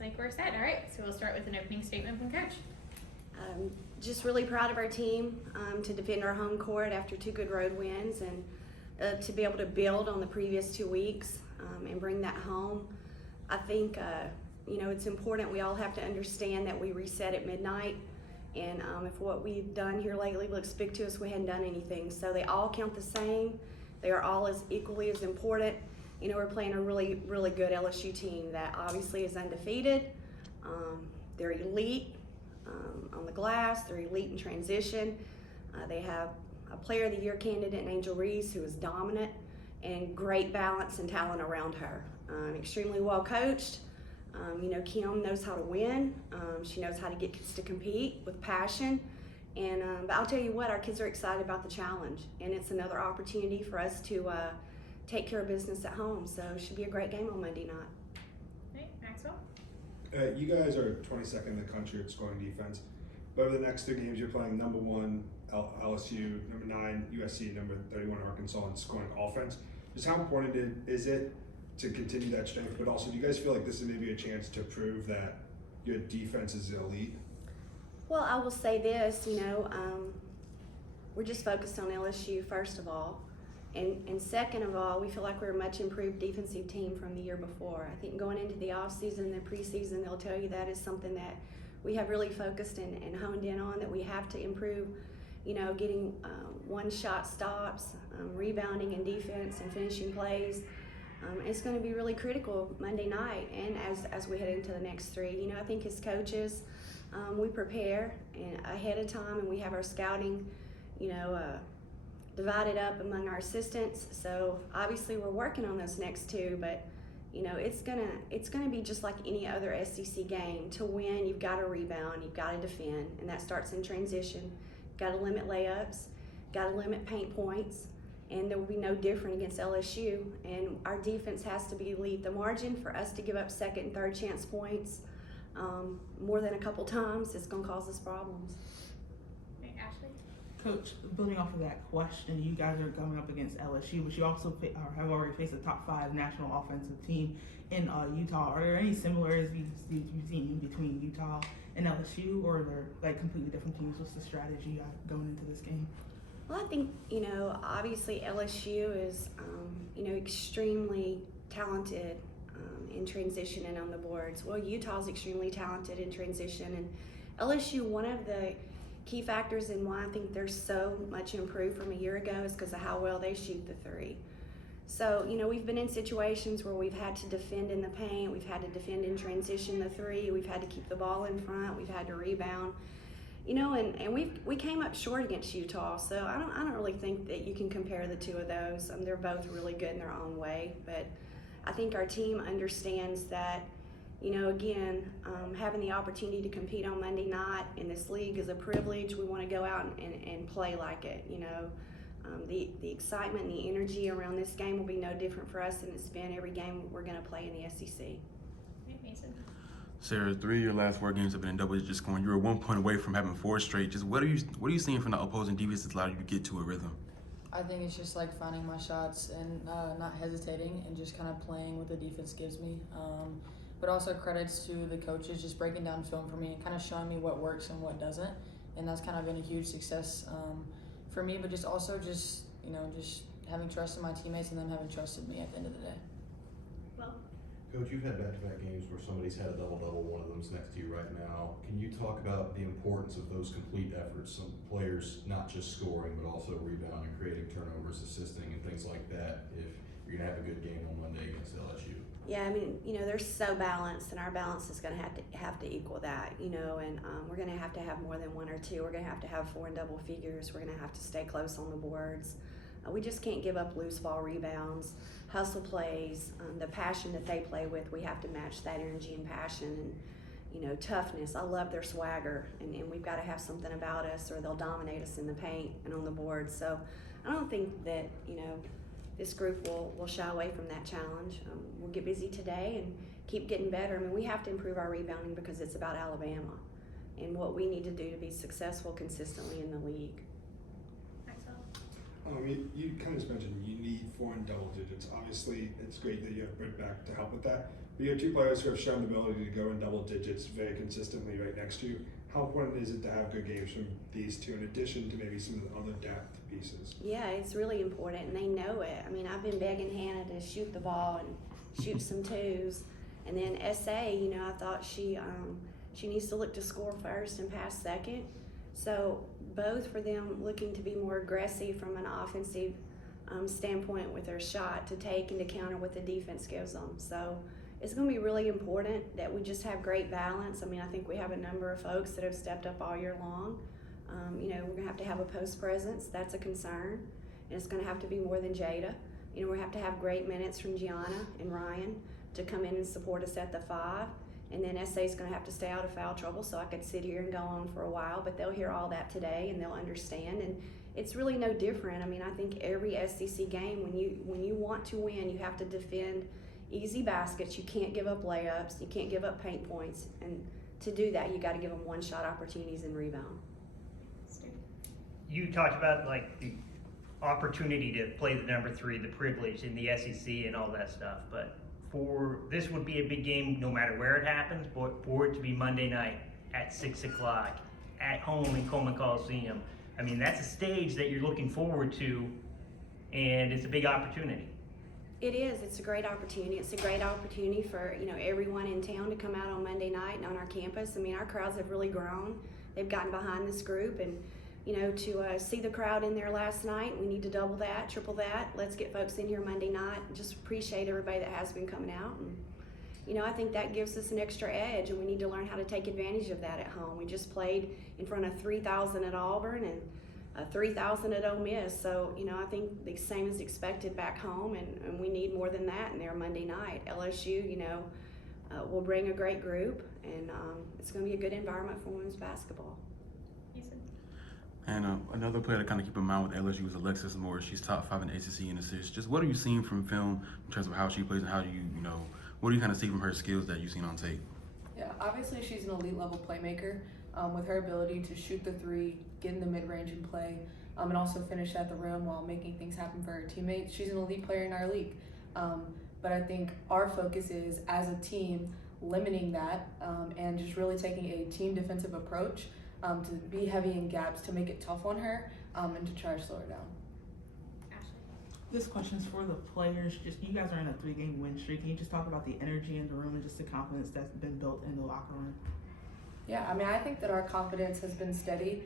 like we're set. All right, so we'll start with an opening statement from Coach. Just really proud of our team to defend our home court after 2 good road wins, and to be able to build on the previous 2 weeks and bring that home. I think it's important. We all have to understand that we reset at midnight, and if what we've done here lately looks big to us, we hadn't done anything. So they all count the same. They are all as equally as important. We're playing a really, really good LSU team that obviously is undefeated. They're elite on the glass. They're elite in transition. They have a Player of the Year candidate in Angel Reese who is dominant, and great balance and talent around her. Extremely well coached. Kim knows how to win. She knows how to get kids to compete with passion. And but I'll tell you what, our kids are excited about the challenge, and it's another opportunity for us to take care of business at home. So it should be a great game on Monday night. Okay, Maxwell. You guys are 22nd in the country at scoring defense. But over the next 3 games, you're playing number 1 LSU, number 9 USC, number 31 Arkansas in scoring offense. Just how important is it to continue that strength? But also, do you guys feel like this is maybe a chance to prove that your defense is elite? Well, I will say this, we're just focused on LSU first of all. And second of all, we feel like we're a much improved defensive team from the year before. I think going into the offseason and the preseason, they'll tell you that is something that we have really focused and honed in on, that we have to improve, getting one-shot stops, rebounding in defense and finishing plays. It's going to be really critical Monday night and as we head into the next 3. I think as coaches, we prepare ahead of time, and we have our scouting, divided up among our assistants. So obviously we're working on those next 2, but it's gonna be just like any other SEC game. To win, you've got to rebound, you've got to defend, and that starts in transition. You've got to limit layups, got to limit paint points, and there will be no different against LSU. And our defense has to be elite. The margin for us to give up second and third chance points more than a couple times is going to cause us problems. Okay, Ashley. Coach, building off of that question, you guys are going up against LSU, but you also have already faced a top 5 national offensive team in Utah. Are there any similarities you've seen between Utah and LSU, or are there completely different teams? What's the strategy going into this game? Well, I think, obviously LSU is, extremely talented in transition and on the boards. Well, Utah's extremely talented in transition, and LSU, one of the key factors in why I think they're so much improved from a year ago is because of how well they shoot the 3. So, we've been in situations where we've had to defend in the paint, we've had to defend in transition the 3, we've had to keep the ball in front, we've had to rebound. And we came up short against Utah, so I don't really think that you can compare the 2 of those. They're both really good in their own way, but I think our team understands that, having the opportunity to compete on Monday night in this league is a privilege. We want to go out and play like it. The excitement and the energy around this game will be no different for us than it's been every game we're going to play in the SEC. Okay, Mason. Sarah, 3 of your last 4 games have been in double-digit scoring. You were 1 point away from having 4 straight. Just what are you seeing from the opposing defense that allowed you to get to a rhythm? I think it's just like finding my shots and not hesitating and just kind of playing what the defense gives me. But also credits to the coaches just breaking down film for me and kind of showing me what works and what doesn't. And that's kind of been a huge success for me, but just also just having trust in my teammates and them having trusted me at the end of the day. Well, Coach, you've had back-to-back games where somebody's had a double-double, one of them's next to you right now. Can you talk about the importance of those complete efforts, some players not just scoring, but also rebounding, creating turnovers, assisting, and things like that, if you're going to have a good game on Monday against LSU? Yeah, they're so balanced, and our balance is going to have to equal that, and we're going to have more than 1 or 2. We're going to have 4 in double figures. We're going to have to stay close on the boards. We just can't give up loose ball rebounds, hustle plays, the passion that they play with. We have to match that energy and passion and, toughness. I love their swagger, and we've got to have something about us or they'll dominate us in the paint and on the board. So I don't think that, this group will shy away from that challenge. We'll get busy today and keep getting better. We have to improve our rebounding because it's about Alabama and what we need to do to be successful consistently in the league. Maxwell. You kind of just mentioned you need 4 in double digits. Obviously, it's great that you have Britt back to help with that. But you have 2 players who have shown the ability to go in double digits very consistently right next to you. How important is it to have good games from these 2 in addition to maybe some of the other depth pieces? Yeah, it's really important, and they know it. I mean, I've been begging Hannah to shoot the ball and shoot some twos. And then SA, you know, I thought she needs to look to score first and pass second. So both for them looking to be more aggressive from an offensive standpoint with their shot to take and to counter what the defense gives them. So it's going to be really important that we just have great balance. I mean, I think we have a number of folks that have stepped up all year long. You know, we're going to have a post presence. That's a concern. And it's going to have to be more than Jada. You know, we have to have great minutes from Gianna and Ryan to come in and support us at the 5. And then SA is going to have to stay out of foul trouble, so I could sit here and go on for a while, but they'll hear all that today and they'll understand. And it's really no different. I mean, I think every SEC game, when you want to win, you have to defend easy baskets. You can't give up layups. You can't give up paint points. And to do that, you got to give them one-shot opportunities and rebound. Stu. You talked about like the opportunity to play the number 3, the privilege in the SEC and all that stuff, but this would be a big game no matter where it happens, but for it to be Monday night at 6 o'clock at home in Coleman Coliseum, I mean, that's a stage that you're looking forward to, and it's a big opportunity. It is. It's a great opportunity. It's a great opportunity for, you know, everyone in town to come out on Monday night and on our campus. I mean, our crowds have really grown. They've gotten behind this group, and you know, to see the crowd in there last night, we need to double that, triple that. Let's get folks in here Monday night. Just appreciate everybody that has been coming out. And, you know, I think that gives us an extra edge, and we need to learn how to take advantage of that at home. We just played in front of 3,000 at Auburn and 3,000 at Ole Miss. So, you know, I think the same is expected back home, and we need more than that in there Monday night. LSU, you know, will bring a great group, and it's going to be a good environment for women's basketball. Mason. And another player to kind of keep in mind with LSU is Alexis Morris. She's top 5 in the ACC in assists. Just what are you seeing from film in terms of how she plays and how you know, what do you kind of see from her skills that you've seen on tape? Yeah, obviously she's an elite level playmaker with her ability to shoot the 3, get in the mid-range and play, and also finish at the rim while making things happen for her teammates. She's an elite player in our league. But I think our focus is, as a team, limiting that and just really taking a team defensive approach to be heavy in gaps, to make it tough on her, and to try to slow her down. Ashley. This question's for the players. Just you guys are in a 3-game win streak. Can you just talk about the energy in the room and just the confidence that's been built in the locker room? Yeah, I mean, I think that our confidence has been steady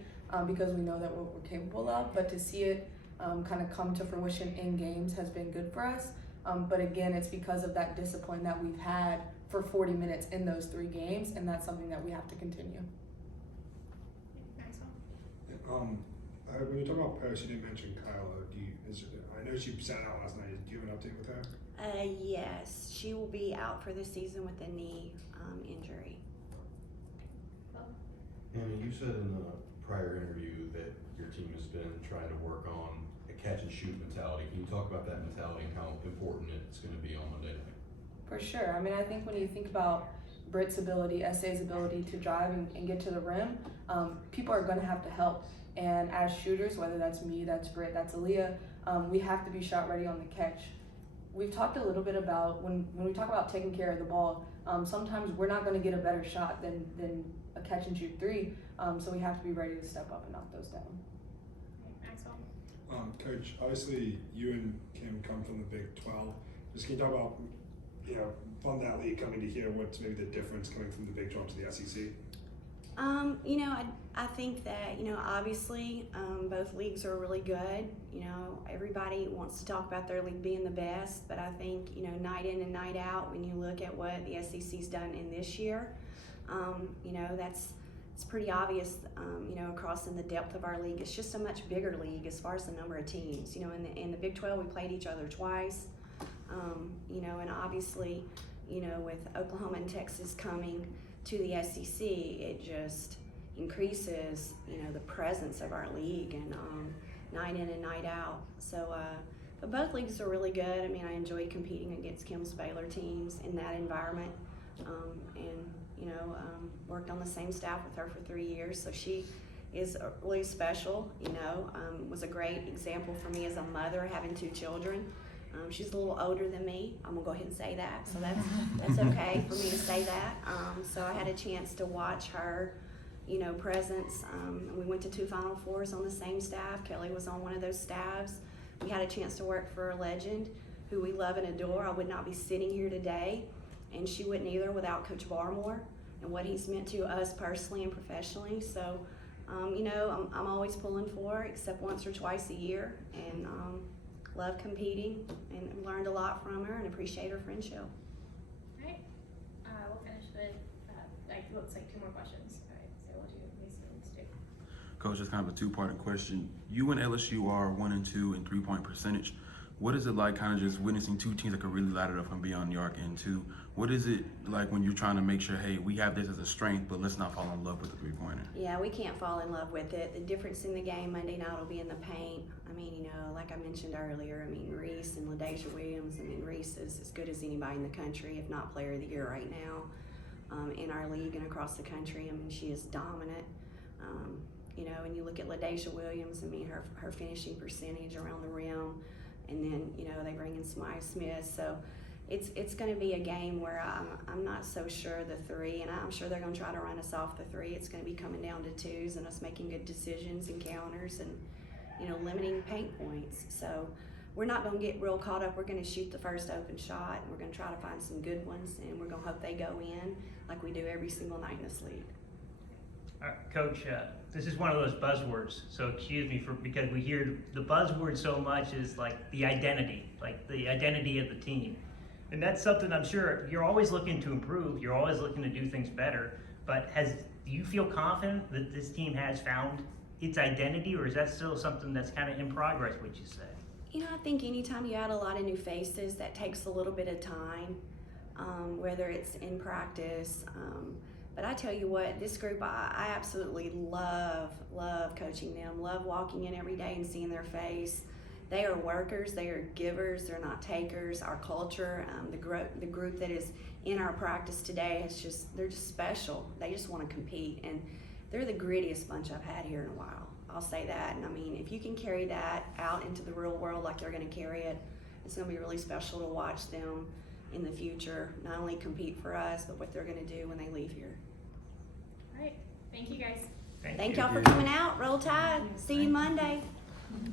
because we know that what we're capable of, but to see it kind of come to fruition in games has been good for us. But again, it's because of that discipline that we've had for 40 minutes in those 3 games, and that's something that we have to continue. Maxwell. When you talk about players, you didn't mention Kyla. I know she sat out last night. Do you have an update with her? Yes, she will be out for the season with a knee injury. Well. Anna, you said in a prior interview that your team has been trying to work on a catch and shoot mentality. Can you talk about that mentality and how important it's going to be on Monday night? For sure. I mean, I think when you think about Britt's ability, SA's ability to drive and get to the rim, people are going to have to help. And as shooters, whether that's me, that's Britt, that's Aaliyah, we have to be shot ready on the catch. We've talked a little bit about when we talk about taking care of the ball, sometimes we're not going to get a better shot than a catch and shoot 3, so we have to be ready to step up and knock those down. Maxwell. Coach, obviously you and Kim come from the Big 12. Just can you talk about, you know, from that league coming to here, what's maybe the difference coming from the Big 12 to the SEC? You know, I think that, you know, obviously both leagues are really good. You know, everybody wants to talk about their league being the best, but I think, you know, night in and night out, when you look at what the SEC's done in this year, you know, it's pretty obvious, you know, across in the depth of our league. It's just a much bigger league as far as the number of teams. You know, in the Big 12, we played each other twice. You know, and obviously, you know, with Oklahoma and Texas coming to the SEC, it just increases, you know, the presence of our league and night in and night out. So, but both leagues are really good. I mean, I enjoyed competing against Kim's Baylor teams in that environment, and you know, worked on the same staff with her for 3 years. So she is really special, you know, was a great example for me as a mother, having 2 children. She's a little older than me. I'm gonna go ahead and say that, so that's okay for me to say that. So I had a chance to watch her, you know, presence. And we went to 2 Final Fours on the same staff. Kelly was on one of those staffs. We had a chance to work for a legend who we love and adore. I would not be sitting here today, and she wouldn't either, without Coach Barmore and what he's meant to us personally and professionally. So, you know, I'm always pulling for her, except once or twice a year, and love competing, and learned a lot from her and appreciate her friendship. Alright, we'll finish with, it looks like 2 more questions. Alright, so we'll do Mason and Stu. Coach, just kind of a 2-part question. You and LSU are 1 and 2 in 3-point percentage. What is it like kind of just witnessing 2 teams that could really light it up from beyond the arc? And 2, what is it like when you're trying to make sure, hey, we have this as a strength, but let's not fall in love with the 3-pointer? Yeah, we can't fall in love with it. The difference in the game Monday night will be in the paint. I mean, you know, like I mentioned earlier, I mean, Reese and LaDasia Williams, I mean, Reese is as good as anybody in the country, if not player of the year right now, in our league and across the country. I mean, she is dominant. You know, and you look at LaDasia Williams, I mean, her finishing percentage around the rim, and then, you know, they bring in Smythe Smith. So it's going to be a game where I'm not so sure the 3, and I'm sure they're going to try to run us off the 3. It's going to be coming down to 2s and us making good decisions and counters and, you know, limiting paint points. So we're not going to get real caught up. We're going to shoot the first open shot, and we're going to try to find some good ones, and we're going to hope they go in like we do every single night in this league. All right, Coach, this is one of those buzzwords, so excuse me because we hear the buzzword so much is like the identity of the team. And that's something I'm sure you're always looking to improve, you're always looking to do things better, but do you feel confident that this team has found its identity, or is that still something that's kind of in progress, would you say? You know, I think anytime you add a lot of new faces, that takes a little bit of time, whether it's in practice. But I tell you what, this group, I absolutely love coaching them, love walking in every day and seeing their face. They are workers, they are givers, they're not takers. Our culture, the group that is in our practice today, they're just special. They just want to compete, and they're the grittiest bunch I've had here in a while. I'll say that. And I mean, if you can carry that out into the real world like they're going to carry it, it's going to be really special to watch them in the future, not only compete for us, but what they're going to do when they leave here. Alright, thank you guys. Thank y'all for coming out. Roll Tide. See you Monday.